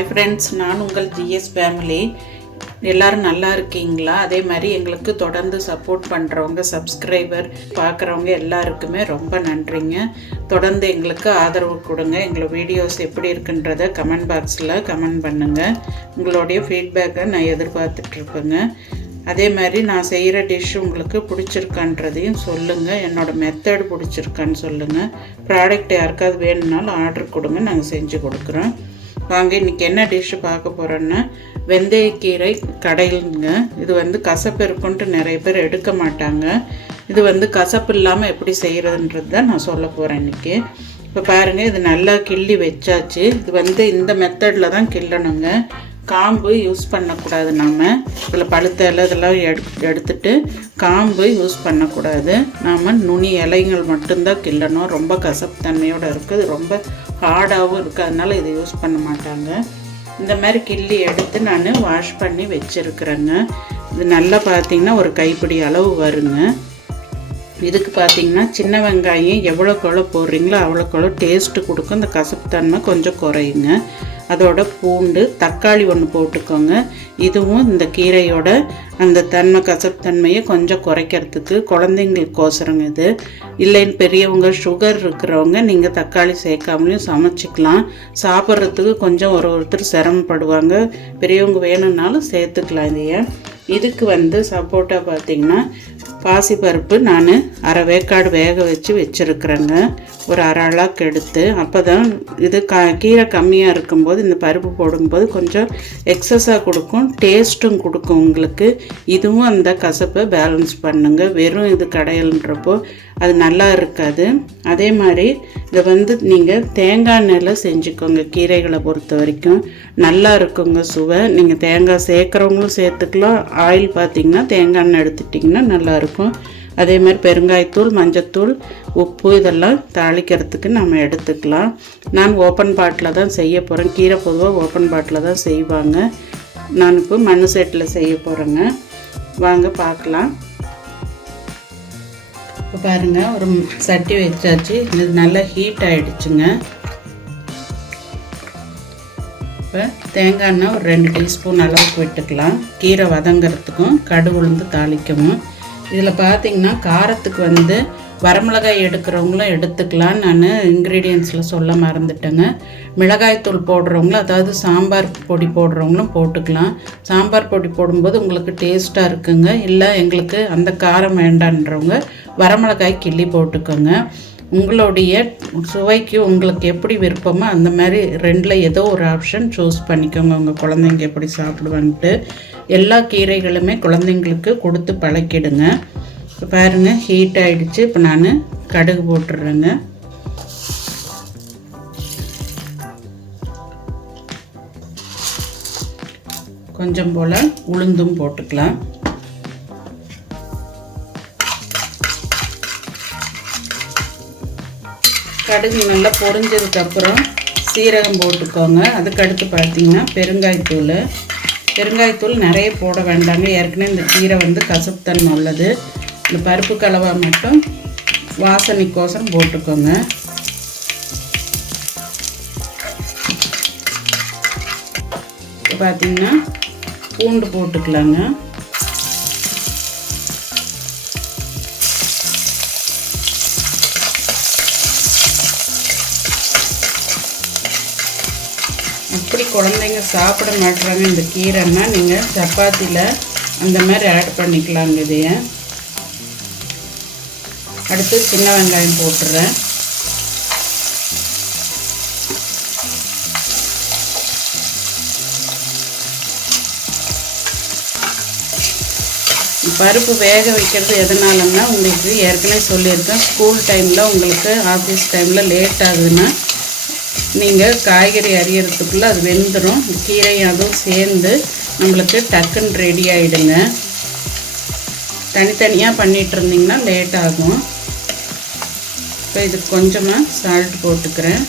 Hi friends நான் உங்கள் GS family எல்லாரும் நல்லா இருக்கீங்களா? அதே மாதிரி எங்களுக்கு தொடர்ந்து சப்போர்ட் பண்ணுறவங்க சப்ஸ்கிரைபர் பார்க்குறவங்க எல்லாருக்குமே ரொம்ப நன்றிங்க. தொடர்ந்து எங்களுக்கு ஆதரவு கொடுங்க. எங்களை வீடியோஸ் எப்படி இருக்குன்றத கமெண்ட் பாக்ஸில் கமெண்ட் பண்ணுங்கள் உங்களுடைய ஃபீட்பேக்கை நான் எதிர்பார்த்துட்ருப்பேங்க அதே மாதிரி நான் செய்கிற டிஷ் உங்களுக்கு பிடிச்சிருக்கான்றதையும் சொல்லுங்கள் என்னோடய மெத்தட் பிடிச்சிருக்கான்னு சொல்லுங்கள் ப்ராடக்ட் யாருக்காவது வேணும்னாலும் ஆர்டர் கொடுங்க. நாங்கள் செஞ்சு கொடுக்குறோம். வாங்க இன்றைக்கி என்ன டிஷ்ஷு பார்க்க போகிறோன்னா வெந்தயக்கீரை கடையிலுங்க. இது வந்து கசப்பு இருக்குன்ட்டு நிறைய பேர் எடுக்க மாட்டாங்க. இது வந்து கசப்பு இல்லாமல் எப்படி செய்கிறதுன்றது தான் நான் சொல்ல போகிறேன் இன்றைக்கி இப்போ பாருங்கள் இது நல்லா கிள்ளி வச்சாச்சு. இது வந்து இந்த மெத்தடில் தான் கிள்ளணுங்க. காம்பு யூஸ் பண்ணக்கூடாது நாம். இதில் பழுத்த இலை இதெல்லாம் எடு எடுத்துட்டு காம்பு யூஸ் பண்ணக்கூடாது. நாம் நுனி இலைகள் மட்டும்தான் கிள்ளணும். ரொம்ப கசப்பு தன்மையோடு இருக்குது. ரொம்ப ஹார்டாகவும் இருக்குது. அதனால் இதை யூஸ் பண்ண மாட்டாங்க. இந்த மாதிரி கிள்ளி எடுத்து நான் வாஷ் பண்ணி வச்சுருக்குறேங்க. இது நல்லா பார்த்திங்கன்னா ஒரு கைப்பிடி அளவு வருங்க. இதுக்கு பார்த்தீங்கன்னா சின்ன வெங்காயம் எவ்வளோக்கு எவ்வளோ போடுறீங்களோ அவ்வளோக்கு டேஸ்ட்டு கொடுக்கும். இந்த கசப்பு தன்மை கொஞ்சம் குறையுங்க. அதோட பூண்டு தக்காளி ஒன்று போட்டுக்கோங்க. இதுவும் இந்த கீரையோட அந்த தன்மை கசப்புத்தன்மையை கொஞ்சம் குறைக்கிறதுக்கு குழந்தைங்களுக்கோசரங்க இது. இல்லைன்னு பெரியவங்க சுகர் இருக்கிறவங்க நீங்கள் தக்காளி சேர்க்காமலையும் சமைச்சிக்கலாம். சாப்பிட்றதுக்கு கொஞ்சம் ஒரு ஒருத்தர் சிரமப்படுவாங்க. பெரியவங்க வேணும்னாலும் சேர்த்துக்கலாம் இதையே. இதுக்கு வந்து சப்போட்டா பார்த்திங்கன்னா பாசிப்பருப்பு நான் அரை வேக்காடு வேக வச்சு வச்சுருக்குறேங்க. ஒரு அரை அளவுக்கு எடுத்து அப்போ தான் இது க கீரை கம்மியாக இருக்கும்போது இந்த பருப்பு போடும்போது கொஞ்சம் எக்ஸஸாக கொடுக்கும் டேஸ்ட்டும் கொடுக்கும் உங்களுக்கு. இதுவும் அந்த கசப்பை பேலன்ஸ் பண்ணுங்க. வெறும் இது கடையல்ன்றப்போ அது நல்லா இருக்காது. அதே மாதிரி இதை வந்து நீங்கள் தேங்காய் எண்ணெயில் செஞ்சுக்கோங்க கீரைகளை பொறுத்த வரைக்கும். நல்லா இருக்குங்க சுவை. நீங்கள் தேங்காய் சேர்க்குறவங்களும் சேர்த்துக்கலாம். ஆயில் பார்த்தீங்கன்னா தேங்காய் எண்ணெய் எடுத்துட்டிங்கன்னா நல்லாயிருக்கும் அதே மாதிரி பெருங்காயத்தூள் மஞ்சத்தூள் உப்பு இதெல்லாம் தாளிக்கிறதுக்கு நம்ம எடுத்துக்கலாம். நான் ஓப்பன் பாட்டில் தான் செய்ய போகிறேன் கீரை பொதுவாக ஓப்பன் பாட்டில் தான் செய்வாங்க. நான் இப்போ மண் செட்டில் செய்ய போகிறேங்க வாங்க பார்க்கலாம். இப்போ பாருங்கள் ஒரு சட்டி வச்சாச்சு. இது நல்லா ஹீட் ஆகிடுச்சுங்க இப்போ தேங்காய் எண்ணெய் ஒரு ரெண்டு டீஸ்பூன் அளவுக்கு விட்டுக்கலாம். கீரை வதங்கிறதுக்கும் கடு உளுந்து தாளிக்கவும். இதில் பார்த்தீங்கன்னா காரத்துக்கு வந்து வரமிளகாய் எடுக்கிறவங்களும் எடுத்துக்கலாம். நான் இன்க்ரீடியன்ஸில் சொல்ல மறந்துட்டேங்க. மிளகாய்த்தூள் போடுறவங்களும் அதாவது சாம்பார் பொடி போடுறவங்களும் போட்டுக்கலாம். சாம்பார் பொடி போடும்போது உங்களுக்கு டேஸ்ட்டாக இருக்குங்க. இல்லை எங்களுக்கு அந்த காரம் வேண்டான்றவங்க வரமிளகாய் கிள்ளி போட்டுக்கோங்க. உங்களுடைய சுவைக்கு உங்களுக்கு எப்படி விருப்பமோ அந்த மாதிரி ரெண்டில் ஏதோ ஒரு ஆப்ஷன் சூஸ் பண்ணிக்கோங்க. உங்கள் குழந்தைங்க எப்படி சாப்பிடுவான்ட்டு. எல்லா கீரைகளுமே குழந்தைங்களுக்கு கொடுத்து பழக்கிடுங்க. இப்போ பாருங்கள் ஹீட் ஆகிடுச்சு இப்போ நான் கடுகு போட்டுடுறேங்க கொஞ்சம் போல் உளுந்தும் போட்டுக்கலாம். கடுகு நல்லா பொரிஞ்சதுக்கப்புறம் சீரகம் போட்டுக்கோங்க. அதுக்கடுத்து பார்த்தீங்கன்னா பெருங்காயத்தூள். பெருங்காயத்தூள் நிறைய போட வேண்டாங்க. ஏற்கனவே இந்த கீரை வந்து கசப்புத்தன்மை உள்ளது. இந்த பருப்பு கலவா மட்டும் வாசனைக்கோசரம் போட்டுக்கோங்க. இப்போ பார்த்தீங்கன்னா பூண்டு போட்டுக்கலாங்க. அப்படி குழந்தைங்க சாப்பிட மாட்டுறாங்க. இந்த கீரைன்னா நீங்கள் சப்பாத்தியில் அந்த மாதிரி ஆட் பண்ணிக்கலாங்க இதைய. அடுத்து சின்ன வெங்காயம் போட்டுறேன். பருப்பு வேக வைக்கிறது எதனாலன்னா உங்களுக்கு ஏற்கனவே சொல்லியிருக்கேன். ஸ்கூல் டைமில் உங்களுக்கு ஆஃபீஸ் டைமில் லேட் ஆகுதுன்னா நீங்கள் காய்கறி அரியறதுக்குள்ளே அது வெந்துடும் கீரையும் அதுவும் சேர்ந்து நம்மளுக்கு டக்குன்னு ரெடி ஆகிடுங்க தனித்தனியாக பண்ணிகிட்டு இருந்தீங்கன்னா லேட் ஆகும். இப்போ இதுக்கு கொஞ்சமாக சால்ட் போட்டுக்கிறேன்.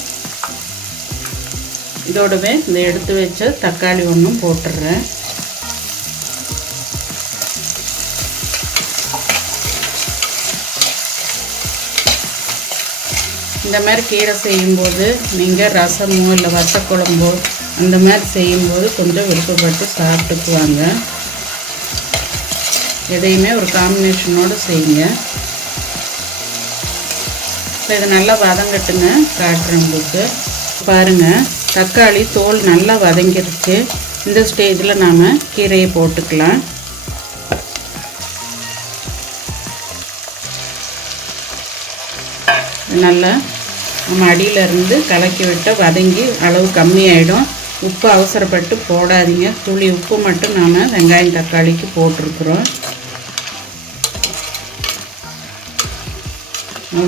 இதோடவே இந்த எடுத்து வச்ச தக்காளி ஒன்றும் போட்டுடுறேன் இந்த மாதிரி கீரை செய்யும்போது நீங்கள் ரசமோ இல்லை வத்தக்குழம்போ அந்த மாதிரி செய்யும்போது கொஞ்சம் விருப்பப்பட்டு சாப்பிட்டுக்குவாங்க. எதையுமே ஒரு காம்பினேஷனோடு செய்யுங்க. இப்போ இது நல்லா வதங்கட்டுங்க காட்டுறேன் உங்களுக்கு. பாருங்கள் தக்காளி தோல் நல்லா வதங்கிருச்சு இந்த ஸ்டேஜில் நாம் கீரையை போட்டுக்கலாம். நல்லா நம்ம அடியிலேருந்து கலக்கி விட்டு வதங்கி அளவு கம்மியாயிடும். உப்பு அவசரப்பட்டு போடாதீங்க. துளி உப்பு மட்டும் நாம் வெங்காயம் தக்காளிக்கு போட்டிருக்குறோம்.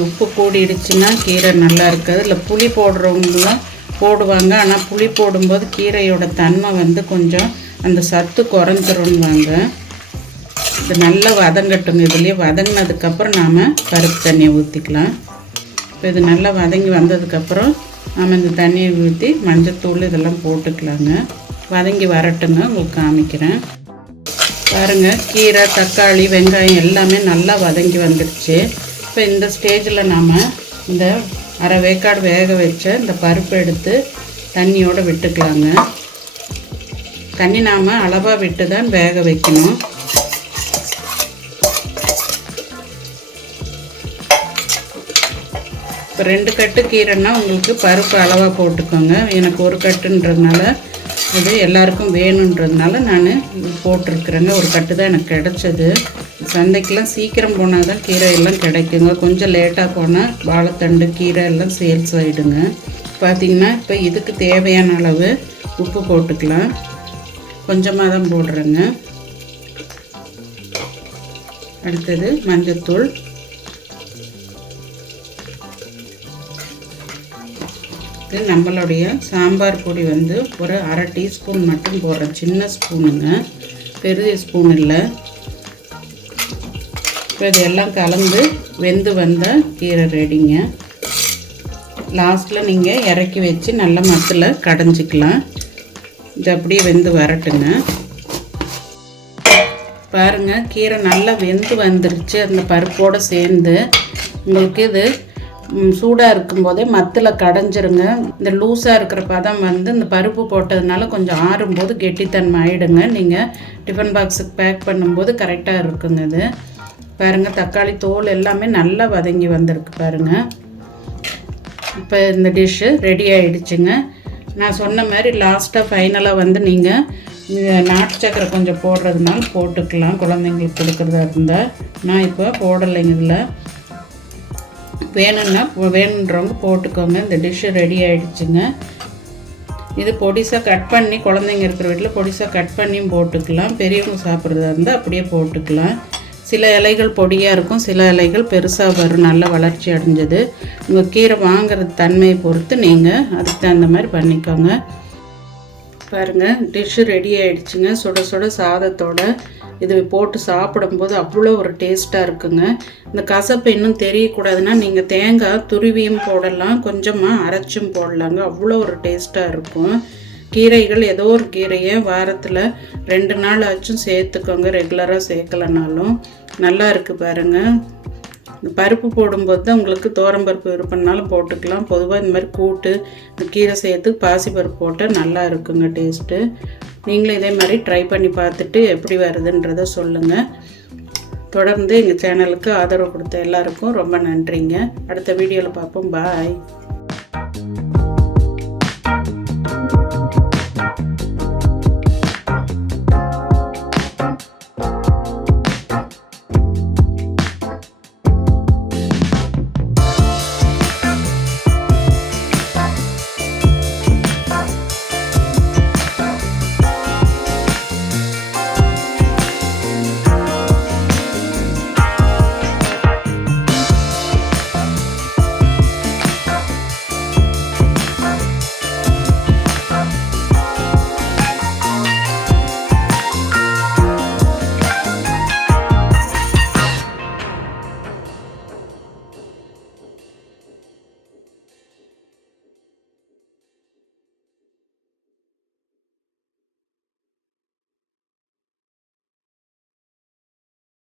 உப்பு கூடிடுச்சுன்னா கீரை நல்லா இருக்காது. இல்லை புளி போடுறவங்களாம் போடுவாங்க. ஆனால் புளி போடும்போது கீரையோட தன்மை வந்து கொஞ்சம் அந்த சத்து குறைஞ்சிரும்வாங்க இது நல்லா வதங்கட்டும். இதுலேயே வதங்கினதுக்கப்புறம் நாம் பருப்பு தண்ணியை ஊற்றிக்கலாம் இப்போ இது நல்லா வதங்கி வந்ததுக்கப்புறம் நாம் இந்த தண்ணியை ஊற்றி மஞ்சத்தூள் இதெல்லாம் போட்டுக்கலாங்க. வதங்கி வரட்டுங்க உங்களுக்கு காமிக்கிறேன். பாருங்கள் கீரை தக்காளி வெங்காயம் எல்லாமே நல்லா வதங்கி வந்துடுச்சு இப்போ இந்த ஸ்டேஜில் நாம் இந்த அரை வேக்காடு வேக வச்ச இந்த பருப்பு எடுத்து தண்ணியோடு விட்டுக்கலாங்க. தண்ணி நாம் அளவாக விட்டு தான் வேக வைக்கணும். ரெண்டு கட்டு கீரைன்னா உங்களுக்கு பருப்பு அளவாக போட்டுக்கோங்க. எனக்கு ஒரு கட்டுன்றதுனால இது எல்லாருக்கும் வேணுன்றதுனால நான் போட்டிருக்குறேங்க. ஒரு கட்டு தான் எனக்கு கிடச்சது. சந்தைக்கெலாம் சீக்கிரம் போனால் தான் கீரை எல்லாம் கிடைக்குங்க. கொஞ்சம் லேட்டாக போனால் வாழைத்தண்டு கீரை எல்லாம் சேல்ஸ் ஆகிடுங்க பார்த்திங்கன்னா இப்போ இதுக்கு தேவையான அளவு உப்பு போட்டுக்கலாம். கொஞ்சமாக தான் போடுறேங்க. அடுத்தது மஞ்சத்தூள். இது நம்மளுடைய சாம்பார் பொடி வந்து ஒரு அரை டீஸ்பூன் மட்டும் போடுறேன். சின்ன ஸ்பூனுங்க. பெரிய ஸ்பூன் இல்லை. இப்போ இதெல்லாம் கலந்து வெந்து வந்தால் கீரை ரெடிங்க லாஸ்ட்டில் நீங்கள் இறக்கி வச்சு நல்ல மத்தில் கடைஞ்சிக்கலாம். இது அப்படியே வெந்து வரட்டுங்க. பாருங்கள் கீரை நல்லா வெந்து வந்துருச்சு. அந்த பருப்போடு சேர்ந்து உங்களுக்கு இது சூடாக இருக்கும்போதே மத்தில் கடைஞ்சிருங்க. இந்த லூஸாக இருக்கிற பதம் வந்து இந்த பருப்பு போட்டதுனால கொஞ்சம் ஆறும்போது கெட்டித்தன்மை ஆகிடுங்க நீங்கள் டிஃபன் பாக்ஸுக்கு பேக் பண்ணும்போது கரெக்டாக இருக்குங்க இது. பாருங்கள் தக்காளி தோல் எல்லாமே நல்லா வதங்கி வந்திருக்கு பாருங்கள் இப்போ இந்த டிஷ்ஷு ரெடி ஆகிடுச்சுங்க நான் சொன்ன மாதிரி லாஸ்ட்டாக ஃபைனலாக வந்து நீங்கள் நாட்டு சக்கரை கொஞ்சம் போடுறதுனால போட்டுக்கலாம். குழந்தைங்களுக்கு கொடுக்குறதா இருந்தால் நான் இப்போ போடலைங்க இதில். வேணும்னா வேணுன்றவங்க போட்டுக்கோங்க. இந்த டிஷ்ஷு ரெடி ஆகிடுச்சுங்க இது பொடிசாக கட் பண்ணி குழந்தைங்க இருக்கிற வீட்டில் பொடிசாக கட் பண்ணியும் போட்டுக்கலாம். பெரியவங்க சாப்பிட்றதா இருந்தால் அப்படியே போட்டுக்கலாம். சில இலைகள் பொடியாக இருக்கும். சில இலைகள் பெருசாக வரும். நல்லா வளர்ச்சி அடைஞ்சது. உங்கள் கீரை வாங்குற தன்மையை பொறுத்து நீங்கள் அதுக்கு தகுந்த மாதிரி பண்ணிக்கோங்க. பாருங்கள் டிஷ்ஷு ரெடி ஆகிடுச்சுங்க சுட சுட சாதத்தோட இது போட்டு சாப்பிடும்போது அவ்வளோ ஒரு டேஸ்ட்டாக இருக்குங்க. இந்த கசப்பு இன்னும் தெரியக்கூடாதுன்னா நீங்கள் தேங்காய் துருவியும் போடலாம். கொஞ்சமாக அரைச்சும் போடலாங்க. அவ்வளோ ஒரு டேஸ்ட்டாக இருக்கும். கீரைகள் ஏதோ ஒரு கீரையை வாரத்தில் ரெண்டு நாள் ஆச்சும் சேர்த்துக்கோங்க. ரெகுலராக சேர்க்கலனாலும். நல்லா இருக்குது பாருங்கள் இந்த பருப்பு போடும்போது தான் உங்களுக்கு தோரம்பருப்பு விருப்பம்னாலும் போட்டுக்கலாம். பொதுவாக இந்த மாதிரி கூட்டு இந்த கீரை சேர்த்து பாசிப்பருப்பு போட்டால் நல்லா இருக்குங்க டேஸ்ட்டு நீங்களும் இதே மாதிரி ட்ரை பண்ணி பார்த்துட்டு எப்படி வருதுன்றதை சொல்லுங்கள் தொடர்ந்து எங்கள் சேனலுக்கு ஆதரவு கொடுத்த எல்லாருக்கும் ரொம்ப நன்றிங்க. அடுத்த வீடியோவில் பார்ப்போம். பாய்